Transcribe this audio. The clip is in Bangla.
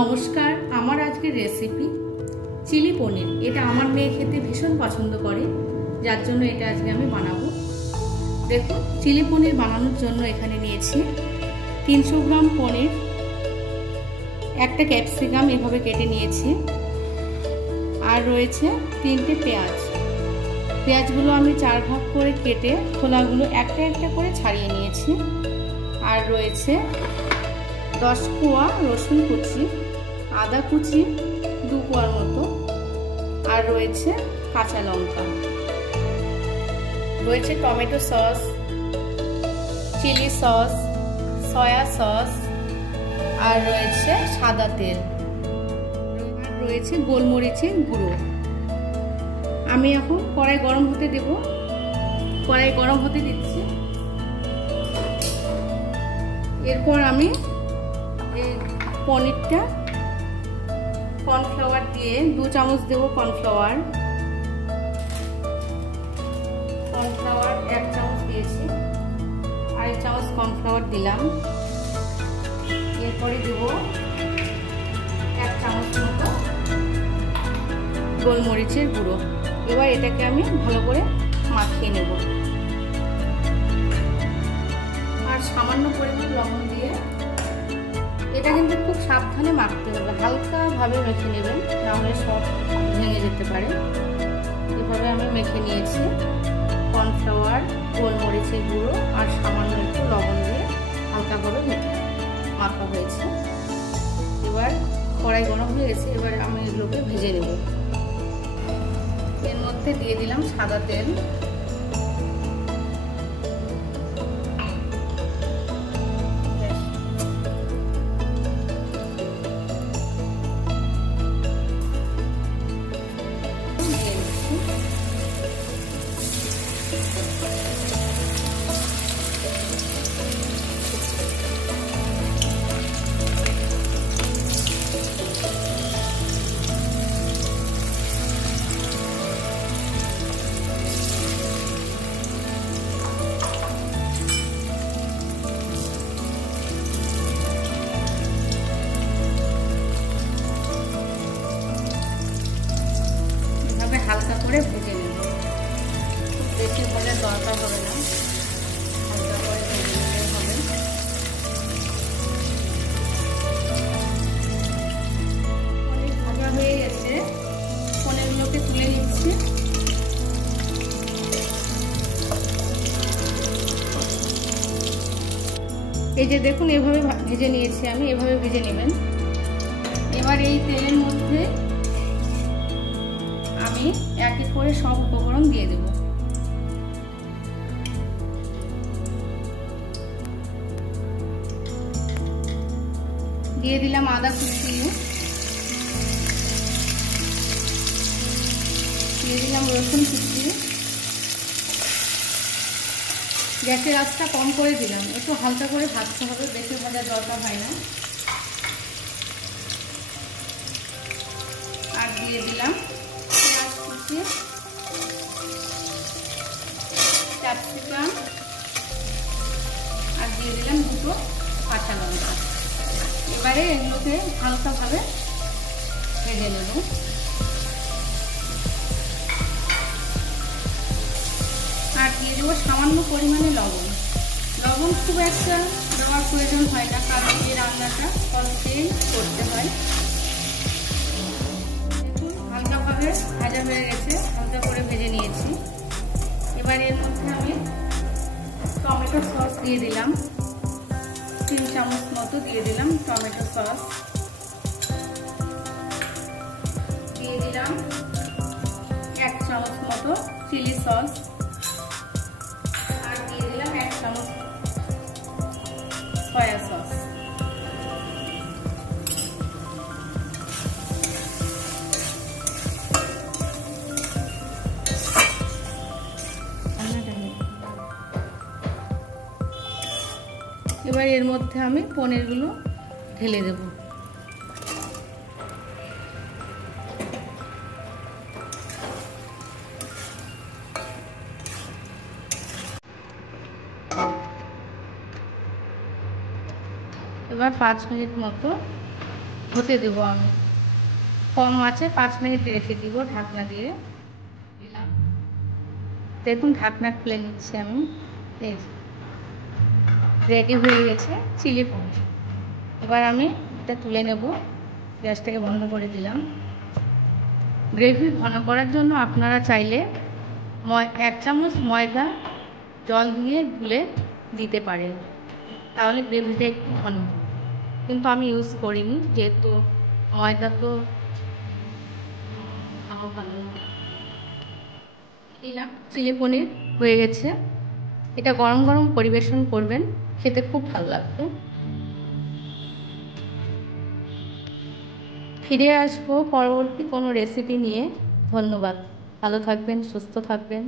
নমস্কার, আমার আজকের রেসিপি চিলি পনির। এটা আমার মেয়ে খেতে ভীষণ পছন্দ করে, যার জন্য এটা আজকে আমি বানাবো। দেখুন, চিলি পনির বানানোর জন্য এখানে নিয়েছি 300 গ্রাম পনির, একটা ক্যাপসিকাম এভাবে কেটে নিয়েছি, আর রয়েছে 3টে পেঁয়াজ। পেঁয়াজগুলো আমি 4 ভাগ করে কেটে খোলাগুলো একটা একটা করে ছাড়িয়ে নিয়েছি। আর রয়েছে 10 কোয়া রসুন কুচি, আদা কুচি 2 কোয়ার মতো, আর রয়েছে কাঁচা লঙ্কা, রয়েছে tomato sauce, chilli sauce, soya sauce, আর রয়েছে সাদা তেল, আর রয়েছে গোলমরিচের গুঁড়ো। আমি এখন কড়াই গরম হতে দেব। কড়াই গরম হতে দিচ্ছি। এরপর আমি এই পনিরটা কর্নফ্লাওয়ার দিয়ে 2 চামচ দেব। কর্নফ্লাওয়ার 1 চামচ দিয়েছি, আর 1 চামচ কর্নফ্লাওয়ার দিলাম। এরপরে দেব 1 চামচ মতো গোলমরিচের গুঁড়ো। এবার এটাকে আমি ভালো করে মাখিয়ে নেব, আর সামান্য পরিমাণ লবণ দিয়ে এটা কিন্তু খুব সাবধানে মাখতে হবে, হালকা ভাবে মেখে নেবেন, নাহলে সব ভেঙে যেতে পারে। এভাবে আমি মেখে নিয়েছি। কর্নফ্লাওয়ার, গোলমরিচের গুঁড়ো আর সামান্য একটু লবণ দিয়ে হালকা করে মাখা হয়েছে। এবার কড়াই গরম হয়ে গেছে, এবার আমি এগুলোকে ভেজে নেব। এর মধ্যে দিয়ে দিলাম সাদা তেল, হালকা করে ভেজে নেব। বেশি ভাজার দরকার হবে না, হালকা করে ভেজে নিতে হবে। পনির ভাজা হয়ে গেছে, পনিরগুলোকে তুলে নিচ্ছি। এই যে দেখুন, এভাবে ভেজে নিয়েছি আমি, এভাবে ভেজে নেবেন। এবার এই তেলের মধ্যে আমি এক এক করে সব উপকরণ দিয়ে দেব। দিয়ে দিলাম আদা কুচি, দিয়ে দিলাম রসুন কুচি। গ্যাসের আঁচটা কম করে দিলাম, একটু হালকা করে ভাজতে হবে, বেশি ভাজার দরকার হয় না। আর দিয়ে দিলাম ক্যাপসিকাম, আর দিয়ে দিলাম 2টো কাঁচা লঙ্কা। এবারে এগুলোকে হালকাভাবে ভেজে নেব। আর দিয়ে দেবো সামান্য পরিমাণে লবণ। লবণ খুব একটা দেওয়ার প্রয়োজন হয় না, কারণ এই রান্নাটা অল্পেই করতে হয়। দেখুন, হালকাভাবে ভাজা হয়ে গেছে, হালকা করে ভেজে নিয়েছি। এবার এর মধ্যে আমি টমেটো সস দিয়ে দিলাম, 3 চামচ মতো দিয়ে দিলাম টমেটো সস। দিয়ে দিলাম 1 চামচ মতো চিলি সস, আর দিয়ে দিলাম 1 চামচ সয়া সস। এবার এর মধ্যে আমি পনিরগুলো ঢেলে দেব। এবার 5 মিনিট মতো হতে দেবো আমি। কম আছে 5 মিনিট রেখে দিব ঢাকনা দিয়ে। দেখুন ঢাকনা খুলে নিচ্ছি আমি। রেডি হয়ে গেছে চিলি পনির। এবার আমি এটা তুলে নেব। গ্যাসটাকে বন্ধ করে দিলাম। গ্রেভি ঘন করার জন্য আপনারা চাইলে 1 চামচ ময়দা জল দিয়ে গুলে দিতে পারেন, তাহলে গ্রেভিটা একটু ঘন হবে। কিন্তু আমি ইউজ করিনি, যেহেতু ময়দা তো আমার ভালো না। চিলি পনির হয়ে গেছে। এটা গরম গরম পরিবেশন করবেন, খেতে খুব ভালো লাগবে। ফিরে আসবো পরবর্তী কোনো রেসিপি নিয়ে। ধন্যবাদ। ভালো থাকবেন, সুস্থ থাকবেন।